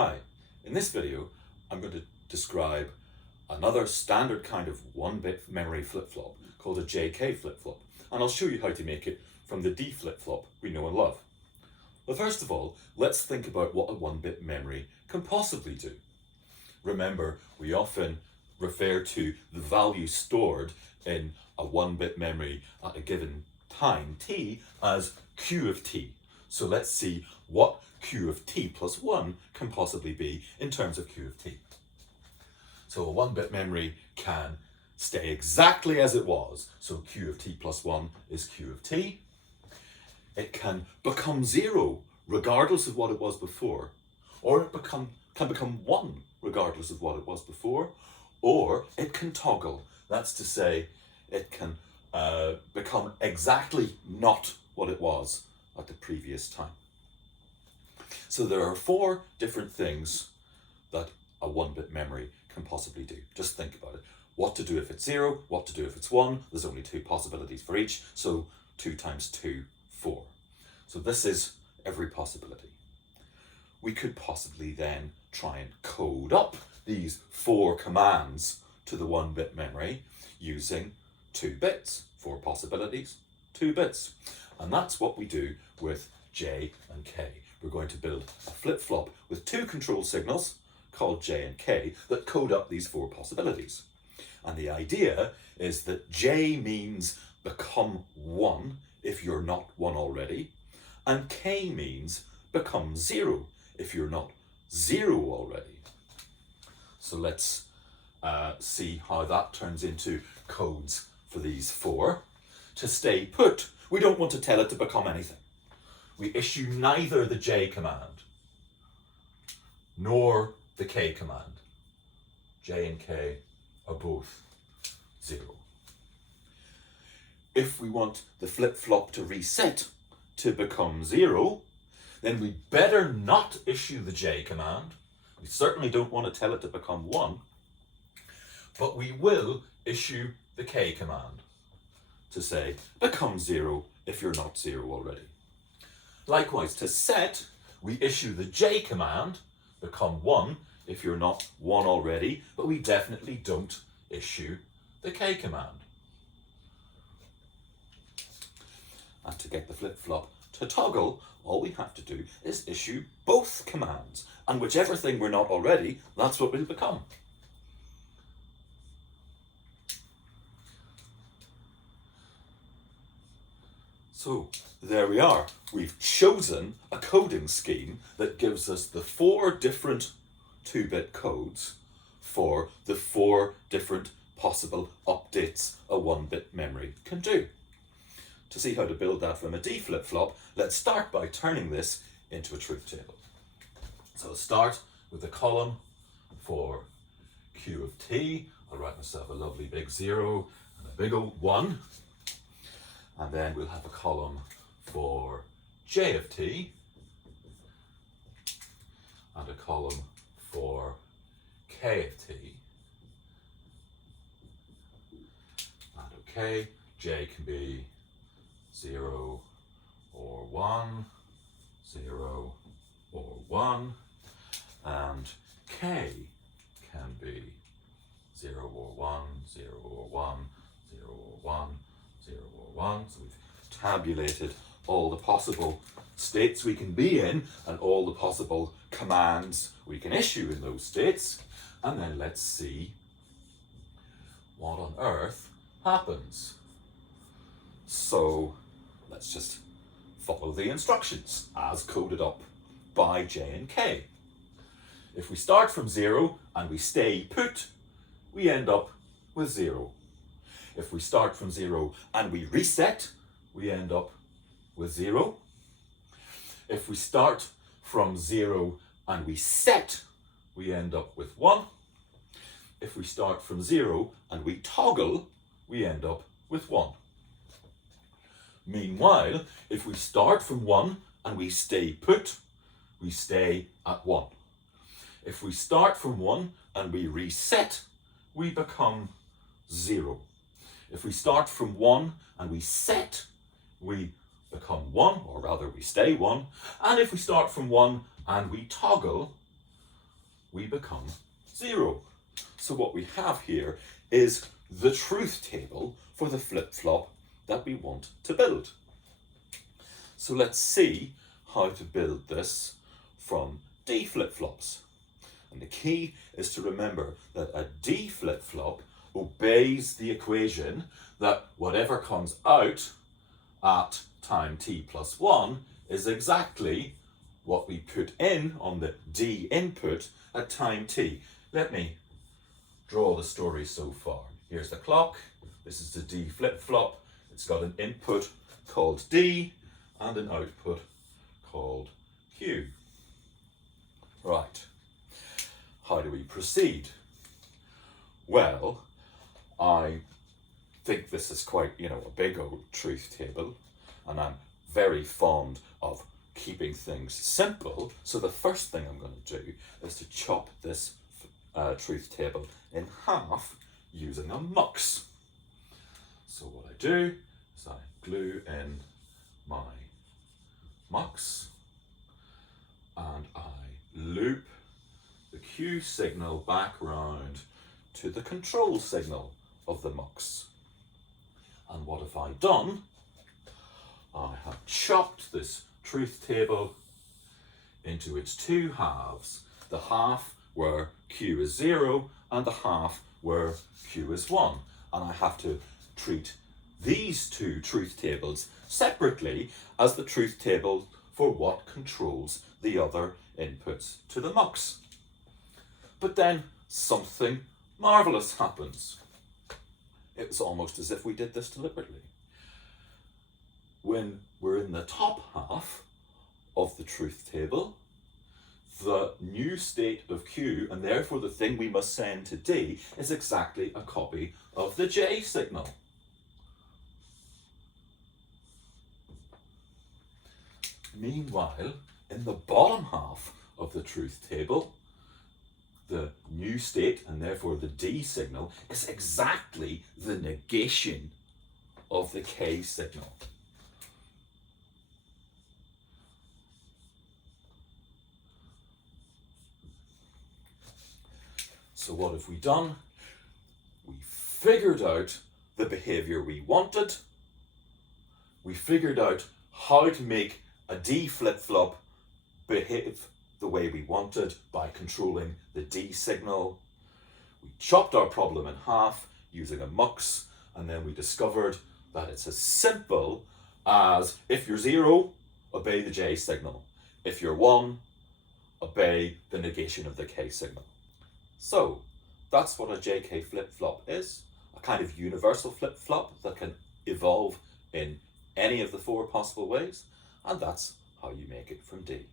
Hi, in this video I'm going to describe another standard kind of 1-bit memory flip-flop called a JK flip-flop, and I'll show you how to make it from the D flip-flop we know and love. But first of all, let's think about what a 1-bit memory can possibly do. Remember, we often refer to the value stored in a 1-bit memory at a given time t as q of t. So let's see what q of t plus 1 can possibly be in terms of q of t. So a 1-bit memory can stay exactly as it was. So q of t plus 1 is q of t. It can become 0 regardless of what it was before, or it can become 1 regardless of what it was before, or it can toggle. That's to say, it can become exactly not what it was at the previous time. So there are 4 different things that a 1-bit memory can possibly do. Just think about it. What to do if it's 0, what to do if it's 1. There's only 2 possibilities for each, so 2 times 2, 4. So this is every possibility. We could possibly then try and code up these 4 commands to the 1-bit memory using 2 bits. 4 possibilities, 2 bits. And that's what we do with J and K. We're going to build a flip-flop with 2 control signals called J and K that code up these 4 possibilities. And the idea is that J means become 1 if you're not 1 already, and K means become 0 if you're not 0 already. So let's see how that turns into codes for these 4. To stay put, we don't want to tell it to become anything. We issue neither the J command nor the K command. J and K are both 0. If we want the flip-flop to reset to become 0, then we better not issue the J command. We certainly don't want to tell it to become 1, but we will issue the K command to say become 0 if you're not 0 already. Likewise, to set, we issue the J command, become 1 if you're not 1 already, but we definitely don't issue the K command. And to get the flip-flop to toggle, all we have to do is issue both commands, and whichever thing we're not already, that's what we'll become. So there we are. We've chosen a coding scheme that gives us the 4 different 2-bit codes for the 4 different possible updates a 1-bit memory can do. To see how to build that from a D flip-flop, let's start by turning this into a truth table. So I'll start with the column for Q of t. I'll write myself a lovely big 0 and a big old 1. And then we'll have a column for J of t and a column for K of t. And okay, J can be 0 or 1, 0 or 1, and K can be 0 or 1, 0 or 1, 0 or 1, 0 or 1. So we've tabulated all the possible states we can be in and all the possible commands we can issue in those states. And then let's see what on earth happens. So let's just follow the instructions as coded up by J and K. If we start from 0 and we stay put, we end up with 0. If we start from 0 and we reset, we end up with 0. If we start from 0 and we set, we end up with 1. If we start from 0 and we toggle, we end up with 1. Meanwhile, if we start from 1 and we stay put, we stay at 1. If we start from 1 and we reset, we become 0. If we start from 1 and we set, we become 1, or rather we stay 1. And if we start from 1 and we toggle, we become 0. So what we have here is the truth table for the flip-flop that we want to build. So let's see how to build this from D flip-flops. And the key is to remember that a D flip-flop obeys the equation that whatever comes out at time t plus 1 is exactly what we put in on the D input at time t. Let me draw the story so far. Here's the clock. This is the D flip-flop. It's got an input called D and an output called Q. Right. How do we proceed? Well, I think this is quite, a big old truth table, and I'm very fond of keeping things simple. So the first thing I'm going to do is to chop this truth table in half using a mux. So what I do is I glue in my mux and I loop the Q signal back round to the control signal of the mux. And what have I done? I have chopped this truth table into its two halves, the half where Q is 0 and the half where Q is 1. And I have to treat these two truth tables separately as the truth table for what controls the other inputs to the mux. But then something marvellous happens. It's almost as if we did this deliberately. When we're in the top half of the truth table, the new state of Q, and therefore the thing we must send to D, is exactly a copy of the J signal. Meanwhile, in the bottom half of the truth table, the new state, and therefore the D signal, is exactly the negation of the K signal. So what have we done? We figured out the behavior we wanted. We figured out how to make a D flip-flop behave the way we wanted by controlling the D signal. We chopped our problem in half using a mux, and then we discovered that it's as simple as if you're 0, obey the J signal. If you're 1, obey the negation of the K signal. So that's what a JK flip-flop is, a kind of universal flip-flop that can evolve in any of the 4 possible ways, and that's how you make it from D.